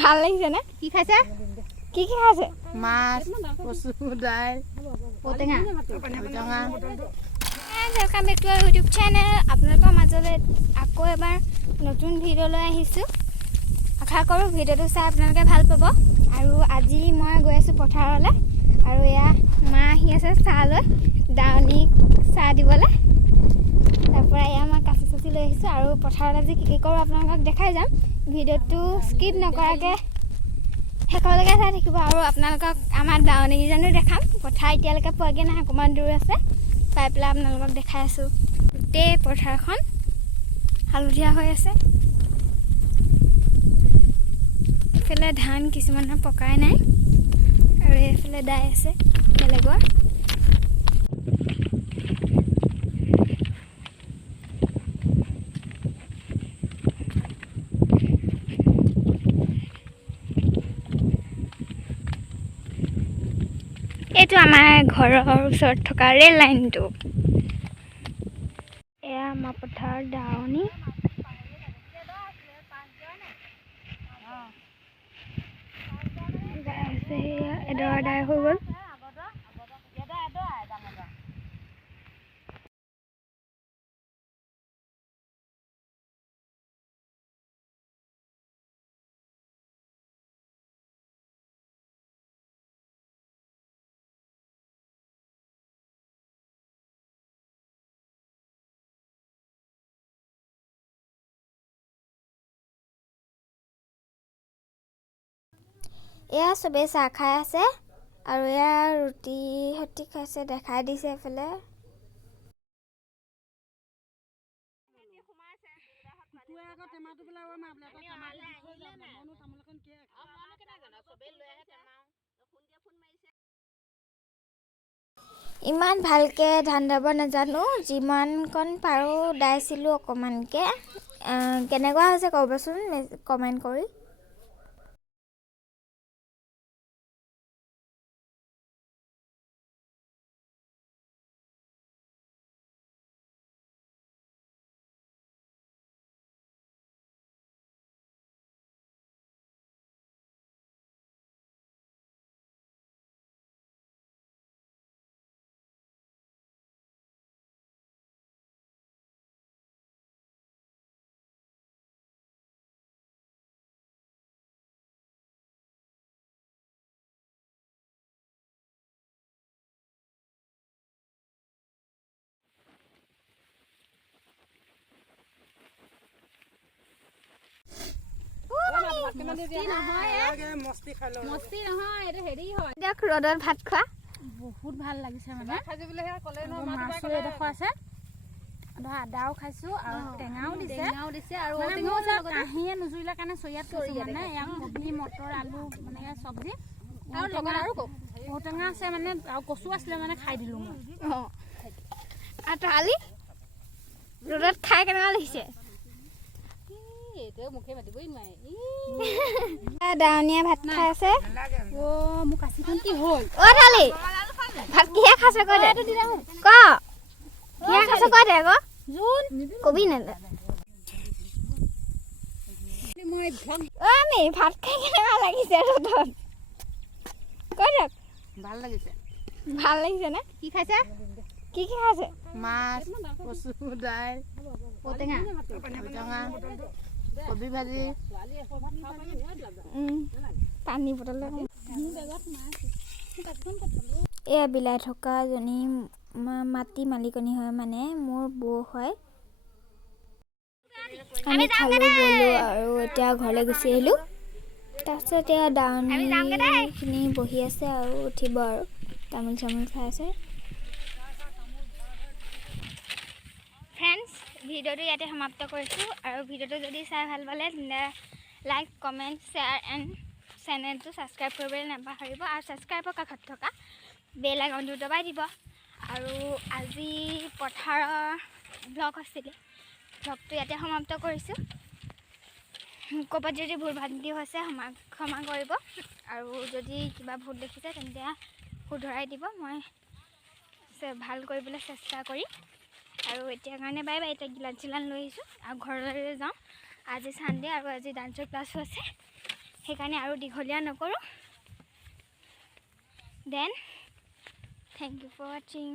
ভাল লাগিছে না কি খাইছে কি খাইছে মাছ কচু দাইল ঔটেঙা ঔটেঙা welcome back to our YouTube channel আপোনালোকৰ মাজলৈ আকৌ এবাৰ নতুন ভিডিও লৈ আহিছো আশা কৰো ভিডিওটো চাই আপোনালোকে ভাল পাব আৰু আজি মই গৈ আছো পথাৰলৈ আৰু এয়া মা আহি আছে চাহ লৈ দাউনি চাহ দিবলৈ তাৰ পৰা এয়া মই কাচি চাচি লৈ আহিছো আৰু পথাৰত আজি কি কৰো আপোনালোকক দেখাই যাম ভিডিওটো স্কিপ নকৰাকৈ শেষলৈকে চাই থাকিব আৰু আপোনালোকক আমাৰ দাউনি কিজনো দেখাম পথাৰ এতিয়ালৈকে পোৱাগে নাই অকণমান দূৰ আছে পাই পেলাই আপোনালোকক দেখাই আছোঁ গোটেই পথাৰখন হালধীয়া হৈ আছে এইফালে ধান কিছুমানৰ পকাই নাই আৰু এইফালে দাই আছে বেলেগৰ এইটো আমাৰ ঘৰৰ ওচৰত থকা ৰেল লাইনটো এয়া আমাৰ পথাৰ দাউনি এডৰা দাই হৈ গ'ল এয়া চবেই চাহ খাই আছে আৰু এয়া ৰুটি সতি খাইছে দেখাই দিছে এইফালে ইমান ভালকে ধান দাব নাজানো যিমানকণ পাৰো দাইছিলো অকমানকে কেনেকুৱা হৈছে ক'বচোন কমেণ্ট কৰি ৰ'দত ভাত খোৱা বহুত ভাল লাগিছে মানে মাছো এডোখৰ আছে আদাও খাইছো আৰু টেঙাও দিছে আৰু কাঁহীয়ে নুজুৰিলে কাৰণে চৰিয়াত থৈছো মানে ইয়াক কবি মটৰ আলু মানে চব্জি আৰু লগত আৰু ঔটেঙা আছে মানে আৰু কচু আছিলে মানে খাই দিলো মই আৰু তৰালি ৰ'দত খাই কেনেকুৱা লাগিছে দাউনিয়া ভাত খাই আছে মোক কাচিখন কি হ'ল দালি ভাত কিহে খাইছে কৈ দে ক কিহে খাইছে কৈ দে আকৌ কবি নে আমি ভাত খাই কেনেকুৱা লাগিছে ৰ'দত কৈ দে ভাল লাগিছে নে কি খাইছে কি খাইছে মাছ কচু দাইল ঔটেঙা কবি ভাজি পানী বটল এয়া বিলাই থকা জনী মাটি মালিকনী হয় মানে মোৰ বৌ হয় আমি খালো গ'লো আৰু এতিয়া ঘৰলৈ গুচি আহিলোঁ তাৰপিছত এতিয়া দাউনিখিনি বহি আছে আৰু উঠিব আৰু তামোল চামোল খাই আছে ফ্ৰেণ্ডছ ভিডিওটো ইয়াতে সমাপ্ত কৰিছোঁ আৰু ভিডিওটো যদি চাই ভাল পালে তেন্তে লাইক কমেণ্ট শ্বেয়াৰ এণ্ড চেনেলটো ছাবস্ক্ৰাইব কৰিবলৈ নাপাহৰিব আৰু ছাবস্ক্ৰাইবৰ কাষত থকা বেল আইকনটো দবাই দিব আৰু আজি পথাৰৰ ব্লগ আছিলে ব্লগটো ইয়াতে সমাপ্ত কৰিছোঁ ক'ৰবাত যদি ভুল ভ্ৰান্তি হৈছে ক্ষমা কৰিব আৰু যদি কিবা ভুল দেখিছে তেন্তে শুধৰাই দিব মই ভাল কৰিবলৈ চেষ্টা কৰিম আৰু এতিয়া কাৰণে বাই বাই এতিয়া গিলান চিলান লৈ আহিছোঁ আৰু ঘৰলৈ যাওঁ আজি চানডে আৰু আজি ডান্সৰ ক্লাছো আছে সেইকাৰণে আৰু দীঘলীয়া নকৰোঁ দেন থেংক ইউ ফৰ ৱাচিং